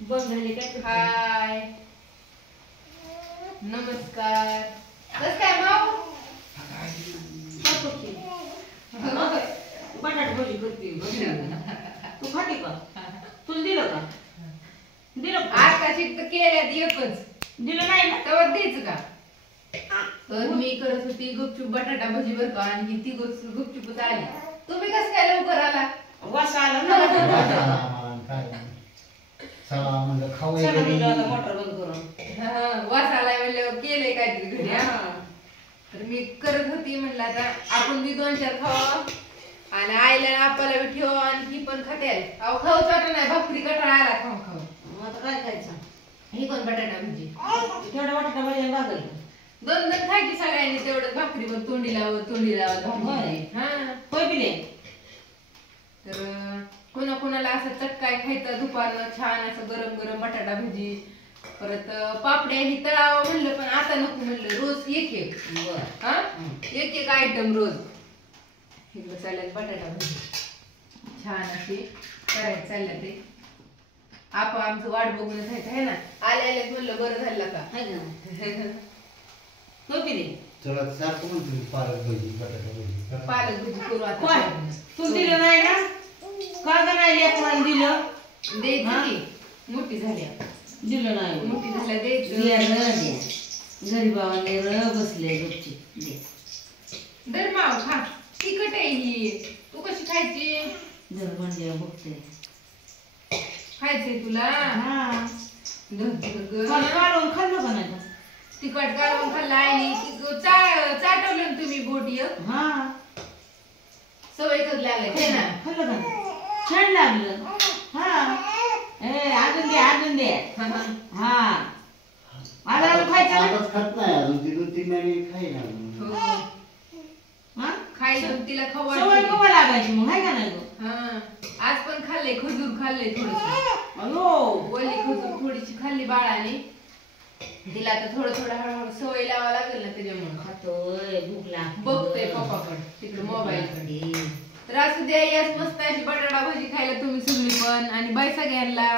बंद झाली काय? हाय नमस्कार. कसं काय भाऊ? बटाट भजी करते. तू खाते का? तुला दिलं का? दिलं आकाशी तर केल्यात एकच. दिलं नाही ना? तेव्हा द्यायचं का? तर मी करत होती गुपचूप बटाटा भजी बर का आणि ती गुपचूपच आली. तुम्ही कसं काय लवकर आला? वास आला ना. मोटर बंद करून वास आलाय म्हणल्यावर केलंय काहीतरी घरी. तर मी करत होती म्हणलं आता आपण बी 2-4 खावा आणि आईला आपल्याला बी ठेवा आणि ही पण खाते. अहो खाऊच वाटत नाही, भाकरी कटाळा आला खाऊ खाऊ. आता काय खायचं? ही कोण बटाटा भजी तेवढा बटाटा भाजी भागल 2 खायची सगळ्यांनी तेवढं भाकरीवर तोंडी लावत हा होय बिले. तर कोणाकोणाला असं चटकाय खायचं दुपारनं छान असं गरम गरम बटाटा भजी. परत पापड्या ही तळावं म्हणलं पण आता नको म्हणलं, रोज एक हा एक आयटम रोज. इकडं चालल्यात बटाटा भजी छान अशी करायचं चाललं ते. आपण आमचं वाट बघूनच आहे ना. आल्या म्हणलं बरं झालं का होय बिले. चला सारखं म्हणतो पालक भजी बटाटा भजी पालक भजी करू आता. तू दिलं नाही ना? का नाही लेकरांना दिलं? द्यायची की मोठी झाली आता. दिलं नाही. मोठी झाल्या द्यायची. गरीबावाले बसले गपची. दर माव खा. तिखट आहे ही. तू कशी खायची? जर म्हणजे बघते खायचंय तुला? हा काढून खाल्लं का नाही? तिखट काढून खाल्ला आणि चाटवलं ना तुम्ही बोटी. हा सवय कधी लागायची ना. खाल्लं का नाही? छान लागलं. हा अजून दे हा मला खायचं खात नाही अजून 2-3 महिने खाईना. खायचं तिला सवय कवा लागायची मग हाय का नाही गं? हा आज पण खाल्ले खजूर खाल्ले थोडस. अयो ओली खजूर थोडीशी खाल्ली बाळाने. तिला आता थोडं हळूहळू सवय लावा लागेल ना त्याच्यामुळे. खातोय भूक लागते बघतोय पप्पाकडे तिकडे मोबाईल कडे. तर असू द्या याच मस्त अशी बटाटा भजी खायला तुम्ही सगळी पण. आणि बाय सगळ्यांना.